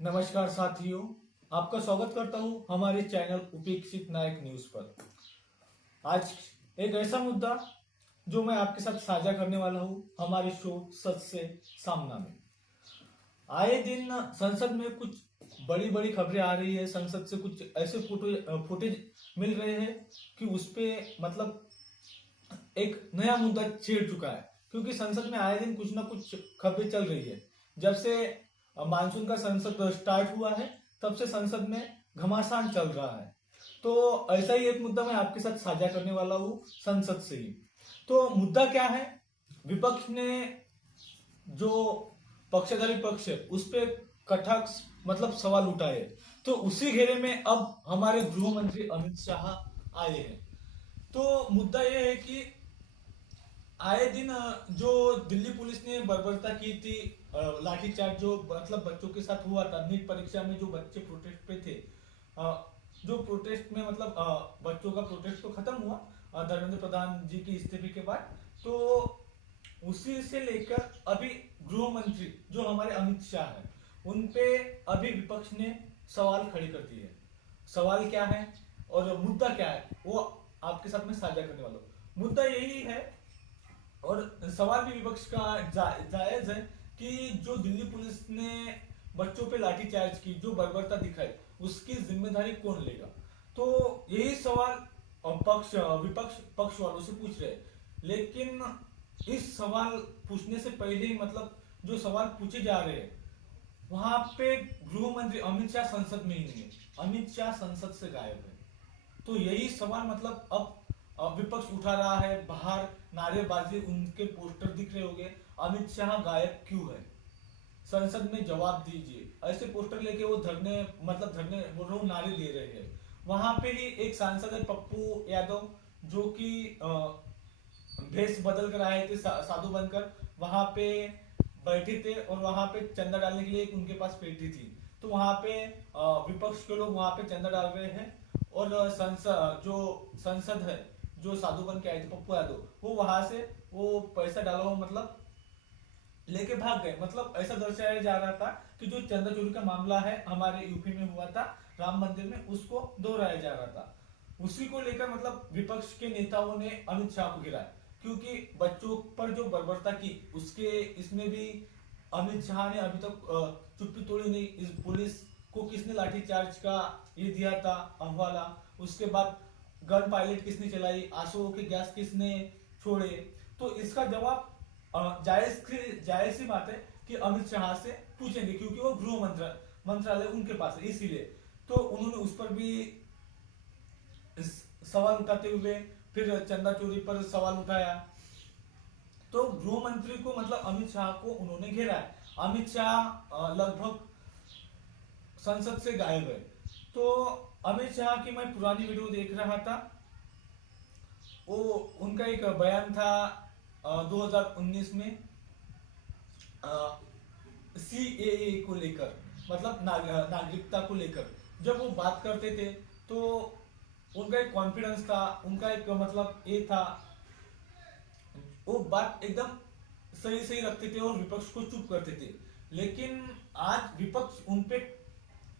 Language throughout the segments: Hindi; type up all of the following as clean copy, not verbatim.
नमस्कार साथियों, आपका स्वागत करता हूं हमारे चैनल उपेक्षित नायक न्यूज पर। आज एक ऐसा मुद्दा जो मैं आपके साथ साझा करने वाला हूं हमारे शो सच से सामना में। आए दिन संसद में कुछ बड़ी बड़ी खबरें आ रही है। संसद से कुछ ऐसे फुटेज मिल रहे हैं कि उसपे मतलब एक नया मुद्दा छेड़ चुका है, क्योंकि संसद में आए दिन कुछ ना कुछ खबरें चल रही है। जब से मानसून का संसद स्टार्ट हुआ है तब से संसद में घमासान चल रहा है। तो ऐसा ही एक मुद्दा मैं आपके साथ साझा करने वाला हूं संसद से ही। तो मुद्दा क्या है, विपक्ष ने जो पक्षधारी पक्ष है उस पे कटाक्ष मतलब सवाल उठाए, तो उसी घेरे में अब हमारे गृह मंत्री अमित शाह आए हैं। तो मुद्दा यह है कि आए दिन जो दिल्ली पुलिस ने बर्बरता की थी, लाठीचार्ज जो मतलब बच्चों के साथ हुआ था नीट परीक्षा में, जो बच्चे प्रोटेस्ट पे थे, जो प्रोटेस्ट में मतलब बच्चों का प्रोटेस्ट तो खत्म हुआ धर्मेंद्र प्रधान जी की इस्तीफे के बाद। तो उसी से लेकर अभी गृह मंत्री जो हमारे अमित शाह है उन पे अभी विपक्ष ने सवाल खड़े कर दिए हैं। सवाल क्या है और मुद्दा क्या है वो आपके साथ में साझा करने वाला हूँ। मुद्दा यही है और सवाल भी विपक्ष का जायज है कि जो दिल्ली पुलिस ने बच्चों पे लाठीचार्ज की, जो बर्बरता दिखाई, उसकी जिम्मेदारी कौन लेगा। तो यही सवाल विपक्ष पक्ष वालों से पूछ रहे हैं। लेकिन इस सवाल पूछने से पहले ही मतलब जो सवाल पूछे जा रहे हैं वहां पे गृह मंत्री अमित शाह संसद में ही नहीं है। अमित शाह संसद से गायब है। तो यही सवाल मतलब अब विपक्ष उठा रहा है, बाहर नारेबाजी, उनके पोस्टर दिख रहे होंगे, अमित शाह गायब क्यों है, संसद में जवाब दीजिए। ऐसे पोस्टर लेके वो धरने बोल रहा हूँ नारे दे रहे हैं। वहां पे ही एक सांसद है पप्पू यादव जो कि भेष बदल कर आए थे साधु बनकर, वहां पे बैठे थे और वहां पे चंदा डालने के लिए एक उनके पास पेटी थी। तो वहां पे विपक्ष के लोग वहां पे चंदा डाल रहे हैं और संसद है जो साधु बन के आए थे पप्पू यादव, वो वहां से वो पैसा डाला हुआ मतलब लेके भाग गए। मतलब ऐसा दर्शाया जा रहा था कि जो चंदा चोरी का मामला है हमारे यूपी में हुआ था राम मंदिर में, उसको दोहराया जा रहा था। उसी को लेकर मतलब विपक्ष के नेताओं ने अमित शाह को गिराया, क्योंकि बच्चों पर जो बर्बरता की उसके इसमें भी अमित शाह ने अभी तक चुप्पी तोड़ी नहीं। इस पुलिस को किसने लाठीचार्ज का ये दिया था हवाला, उसके बाद गन पायलट किसने चलाई, आंसुओं के गैस किसने छोड़े। तो इसका जवाब जायज सी बात है कि अमित शाह से पूछेंगे, क्योंकि वो गृह मंत्रालय उनके पास है इसीलिए। तो उन्होंने उस पर भी सवाल उठाते हुए फिर चंदा चोरी पर सवाल उठाया। तो गृह मंत्री को मतलब अमित शाह को उन्होंने घेरा है। अमित शाह लगभग संसद से गायब है। तो अमित शाह की मैं पुरानी वीडियो देख रहा था, वो उनका एक बयान था 2019 में सीएए को लेकर, मतलब नागरिकता को लेकर जब वो बात करते थे तो उनका एक कॉन्फिडेंस था, उनका एक मतलब ये था, वो बात एकदम सही सही रखते थे और विपक्ष को चुप करते थे। लेकिन आज विपक्ष उनपे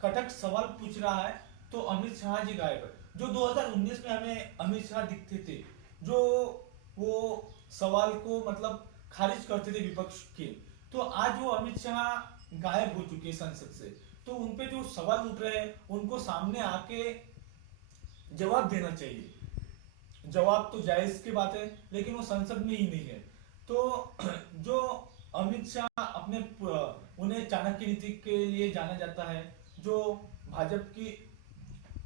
कटक सवाल पूछ रहा है तो अमित शाह जी गायब है। जो 2019 में हमें अमित शाह दिखते थे, जो वो सवाल को मतलब खारिज करते थे विपक्ष के, तो आज वो अमित शाह गायब हो चुके हैं संसद से। तो उनपे जो सवाल उठ रहे हैं उनको सामने आके जवाब देना चाहिए। जवाब तो जायज की बात है, लेकिन वो संसद में ही नहीं है। तो जो अमित शाह अपने उन्हें चाणक्य नीति के लिए जाना जाता है, जो भाजपा की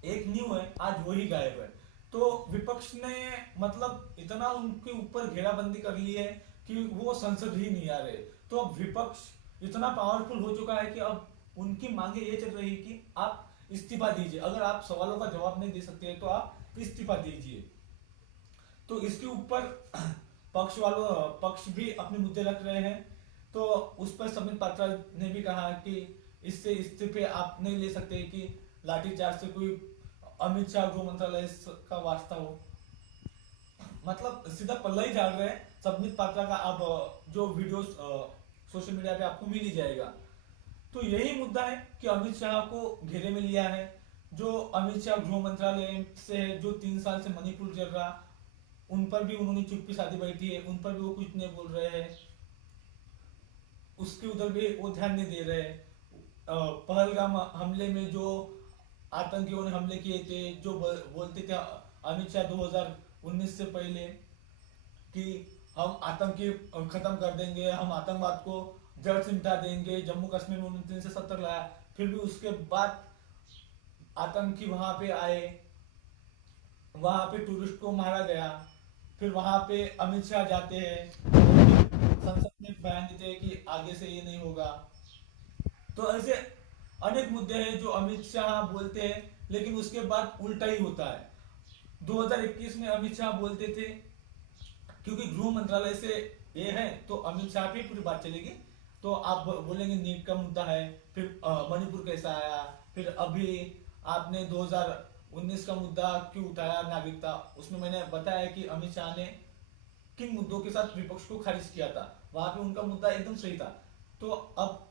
एक नींव है, आज वही गायब है। तो विपक्ष ने मतलब इतना उनके ऊपर घेराबंदी कर ली है कि वो संसद ही नहीं आ रहे। तो अब विपक्ष इतना पावरफुल हो चुका है कि अब उनकी मांगे ये चल रही है कि आप इस्तीफा दीजिए, अगर आप सवालों का जवाब नहीं दे सकते हैं तो आप इस्तीफा दीजिए। तो इसके ऊपर पक्ष भी अपने मुद्दे रख रहे हैं। तो उस पर संबित पात्रा ने भी कहा कि इससे इस्तीफे आप नहीं ले सकते कि लाठीचार्ज से कोई अमित शाह गृह मंत्रालय का वास्ता हो। मतलब सीधा पल्ला ही झाड़ रहे हैं संबित पात्रा का। अब जो वीडियोस सोशल मीडिया पे आपको मिल ही जाएगा। तो यही मुद्दा है कि अमित शाह को घेरे में लिया है। जो अमित शाह गृह मंत्रालय से है, जो 3 साल से मणिपुर चल रहा, उन पर भी उन्होंने चुप्पी साधी बैठी है, उन पर भी वो कुछ नहीं बोल रहे हैं, उसके उधर भी वो ध्यान नहीं दे रहे हैं। पहलगाम हमले में जो आतंकियों ने हमले किए थे, जो बोलते थे अमित शाह 2019 से पहले कि हम आतंकी खत्म कर देंगे, हम आतंकवाद को जड़ से मिटा देंगे, जम्मू कश्मीर में उन्होंने 370 लाया, फिर भी उसके बाद आतंकी वहां पे आए, वहां पे टूरिस्ट को मारा गया, फिर वहां पे अमित शाह जाते हैं, संसद में बयान देते हैं कि आगे से ये नहीं होगा। तो ऐसे अनेक मुद्दे हैं जो अमित शाह बोलते हैं, लेकिन उसके बाद उल्टा ही होता है। 2021 में अमित शाह बोलते थे, क्योंकि गृह मंत्रालय से ये है तो अमित शाह पे पूरी बात चलेगी, तो आप बोलेंगे नीट का मुद्दा है, फिर मणिपुर कैसा आया, फिर अभी आपने 2019 का मुद्दा क्यों उठाया, नागरिकता, उसमें मैंने बताया कि अमित शाह ने किन मुद्दों के साथ विपक्ष को खारिज किया था, वहां पे उनका मुद्दा एकदम सही था। तो अब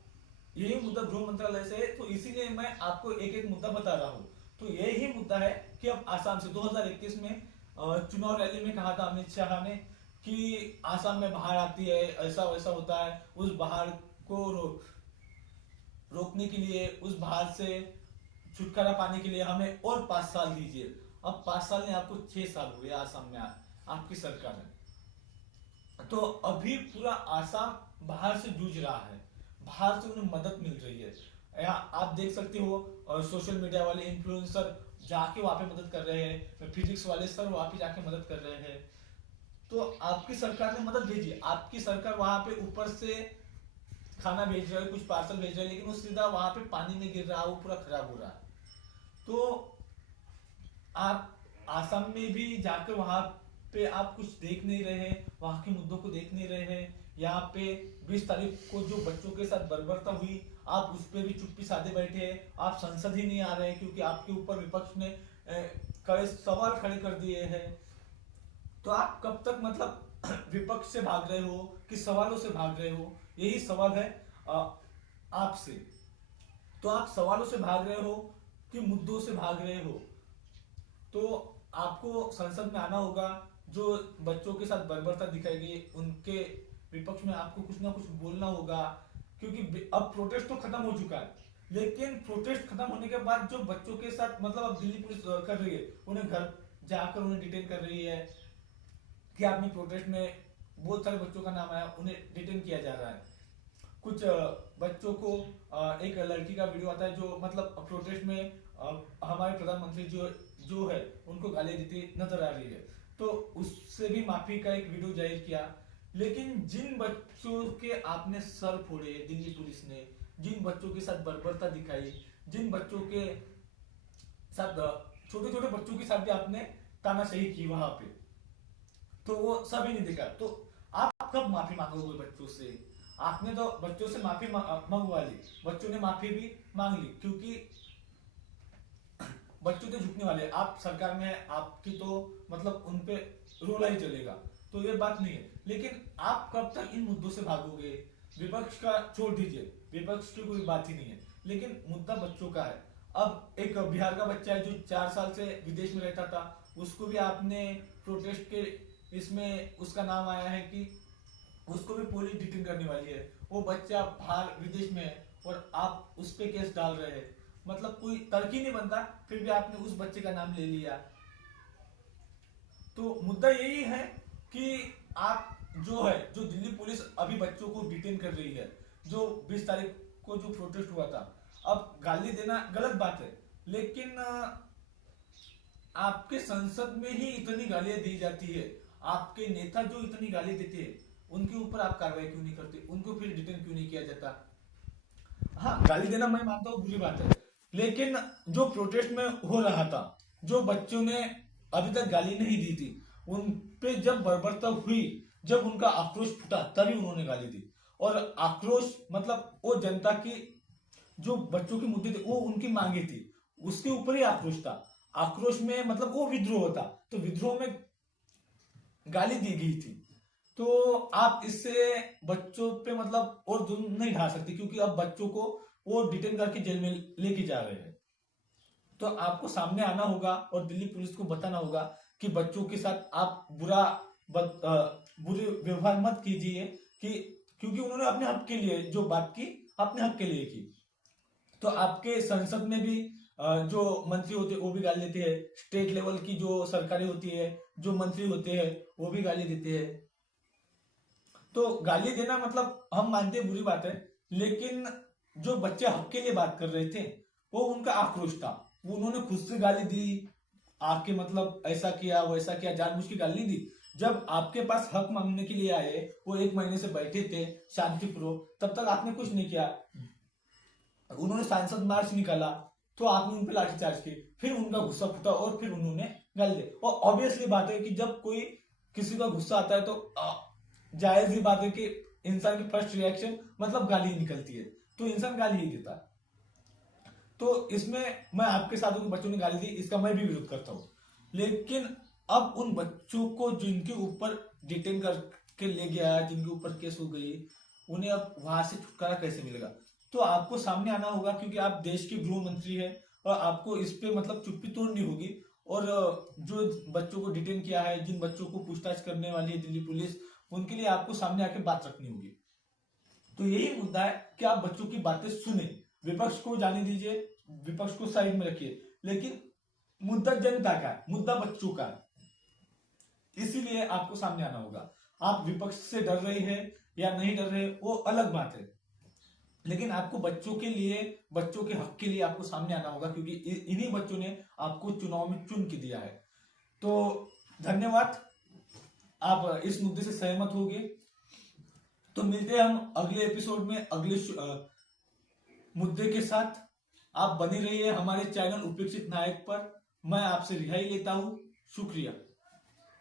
यही मुद्दा गृह मंत्रालय से है, तो इसीलिए मैं आपको एक एक मुद्दा बता रहा हूँ। तो यही मुद्दा है कि अब आसाम से 2021 में चुनाव रैली में कहा था अमित शाह ने कि आसाम में बाढ़ आती है, ऐसा वैसा होता है, उस बाढ़ को रोकने के लिए, उस बाढ़ से छुटकारा पाने के लिए हमें और 5 साल दीजिए। अब 5 साल ने आपको 6 साल हुए आसाम में आपकी सरकार है। तो अभी पूरा आसाम बाहर से जूझ रहा है, बाहर से उन्हें मदद मिल रही है। आप देख सकते हो सोशल मीडिया वाले इन्फ्लुएंसर जाके वहां पे मदद कर रहे हैं, फिजिक्स वाले सर वहां पे जाके मदद कर रहे हैं। तो आपकी सरकार ने मदद भेजी, आपकी सरकार वहां पे ऊपर से खाना भेज रहा है, कुछ पार्सल भेज रहा है, लेकिन वो सीधा वहां पे पानी में गिर रहा है, वो पूरा खराब हो रहा है। तो आप आसाम में भी जाकर वहां पे आप कुछ देख नहीं रहे, वहां के मुद्दों को देख नहीं रहे हैं। यहाँ पे 20 तारीख को जो बच्चों के साथ बर्बरता हुई, आप उस पर भी चुप्पी साधे बैठे हैं, आप संसद ही नहीं आ रहे हैं, क्योंकि आपके ऊपर विपक्ष ने कड़े सवाल खड़े कर दिए हैं। तो आप कब तक मतलब विपक्ष से भाग रहे हो कि सवालों से भाग रहे हो, यही सवाल है आपसे। तो आप सवालों से भाग रहे हो कि मुद्दों से भाग रहे हो? तो आपको संसद में आना होगा, जो बच्चों के साथ बर्बरता दिखाई गई उनके विपक्ष में आपको कुछ ना कुछ बोलना होगा, क्योंकि अब प्रोटेस्ट तो खत्म हो चुका है, लेकिन प्रोटेस्ट खत्म होने के बाद जो बच्चों के साथ मतलब अब दिल्ली पुलिस कर रही है, उन्हें घर जाकर उन्हें डिटेन कर रही है कि आपने प्रोटेस्ट में बहुत सारे बच्चों का नाम आया, उन्हें डिटेन किया जा रहा है। कुछ बच्चों को एक लड़की का वीडियो आता है जो मतलब प्रोटेस्ट में हमारे प्रधानमंत्री जो है उनको गाली देती नजर आ रही है, तो उससे भी माफी का एक वीडियो जारी किया। लेकिन जिन बच्चों के आपने सर फोड़े दिल्ली पुलिस ने, जिन बच्चों के साथ बर्बरता दिखाई, जिन बच्चों के साथ छोटे छोटे बच्चों के साथ भी आपने तानाशाही की वहां पे, तो वो सभी नहीं दिखा। तो आप कब माफी मांगोगे बच्चों से? आपने तो बच्चों से माफी मंगवा ली, बच्चों ने माफी भी मांग ली, क्योंकि बच्चों तो झुकने वाले, आप सरकार में है, आपकी तो मतलब उन पे रोला ही चलेगा, तो ये बात नहीं है। लेकिन आप कब तक इन मुद्दों से भागोगे? विपक्ष का छोड़ दीजिए, विपक्ष की कोई बात ही नहीं है, लेकिन मुद्दा बच्चों का है। अब एक बिहार का बच्चा है जो 4 साल से विदेश में रहता था, उसको भी आपने प्रोटेस्ट के इसमें उसका नाम आया है कि उसको भी पुलिस डिटेन करने वाली है। वो बच्चा बाहर विदेश में है और आप उस पे केस डाल रहे हैं, मतलब कोई तर्क ही नहीं बनता, फिर भी आपने उस बच्चे का नाम ले लिया। तो मुद्दा यही है कि आप जो है, जो दिल्ली पुलिस अभी बच्चों को डिटेन कर रही है, जो 20 तारीख को जो प्रोटेस्ट हुआ था, अब गाली देना गलत बात है, लेकिन आपके संसद में ही इतनी गालियां दी जाती है, आपके नेता जो इतनी गाली देते हैं, उनके ऊपर आप कार्रवाई क्यों नहीं करते? उनको फिर डिटेन क्यों नहीं किया जाता? हाँ, गाली देना मैं मानता हूँ बुरी बात है, लेकिन जो प्रोटेस्ट में हो रहा था, जो बच्चों ने अभी तक गाली नहीं दी थी, उन पे जब बर्बरता हुई, जब उनका आक्रोश फूटा, तभी उन्होंने गाली दी। और आक्रोश मतलब वो जनता की जो बच्चों के मुद्दे थे, वो उनकी मांगे थी, उसके ऊपर ही आक्रोश था। आक्रोश में मतलब वो विद्रोह होता, तो विद्रोह में गाली दी गई थी। तो आप इससे बच्चों पे मतलब और जुल्म नहीं ढा सकते, क्योंकि अब बच्चों को वो डिटेन करके जेल में लेके जा रहे हैं। तो आपको सामने आना होगा और दिल्ली पुलिस को बताना होगा कि बच्चों के साथ आप बुरे व्यवहार मत कीजिए, कि क्योंकि उन्होंने अपने हक के लिए जो बात की, अपने हक के लिए की। तो आपके संसद में भी जो मंत्री होते हैं वो भी गाली देते हैं, स्टेट लेवल की जो सरकारें होती है, जो मंत्री होते हैं वो भी गाली देते हैं। तो गाली देना मतलब हम मानते हैं बुरी बात है, लेकिन जो बच्चे हक के लिए बात कर रहे थे वो उनका आक्रोश था। वो उन्होंने खुद से गाली दी आके, मतलब ऐसा किया वैसा किया, जानबूझ के गाली नहीं दी। जब आपके पास हक मांगने के लिए आए, वो 1 महीने से बैठे थे शांतिपूर्वक, तब तक आपने कुछ नहीं किया। उन्होंने सांसद मार्च निकाला तो आपने उन पर लाठीचार्ज की, फिर उनका गुस्सा फूटा और फिर उन्होंने गाली दी। और ऑब्वियसली बात है कि जब कोई किसी का गुस्सा आता है तो जायज ही बात है कि इंसान की फर्स्ट रिएक्शन मतलब गाली ही निकलती है, तो इंसान गाली ही देता है। तो इसमें मैं आपके साथ उन बच्चों ने गाली दी, इसका मैं भी विरोध करता हूँ। लेकिन अब उन बच्चों को जिनके ऊपर डिटेन करके ले गया, जिनके ऊपर केस हो गई, उन्हें अब वहां से छुटकारा कैसे मिलेगा? तो आपको सामने आना होगा, क्योंकि आप देश के गृह मंत्री हैं और आपको इस पे मतलब चुप्पी तोड़नी होगी। और जो बच्चों को डिटेन किया है, जिन बच्चों को पूछताछ करने वाली है दिल्ली पुलिस, उनके लिए आपको सामने आके बात रखनी होगी। तो यही मुद्दा है कि आप बच्चों की बातें सुने, विपक्ष को जाने दीजिए, विपक्ष को साइड में रखिए, लेकिन मुद्दा जनता का, मुद्दा बच्चों का, इसीलिए आपको सामने आना होगा। आप विपक्ष से डर रहे हैं या नहीं डर रहे वो अलग बात है, लेकिन आपको बच्चों के लिए, बच्चों के हक के लिए आपको सामने आना होगा, क्योंकि इन्हीं बच्चों ने आपको चुनाव में चुन के दिया है। तो धन्यवाद, आप इस मुद्दे से सहमत होंगे। तो मिलते हैं हम अगले एपिसोड में अगले मुद्दे के साथ। आप बने रहिए हमारे चैनल उपेक्षित नायक पर। मैं आपसे रिहाई लेता हूं। शुक्रिया।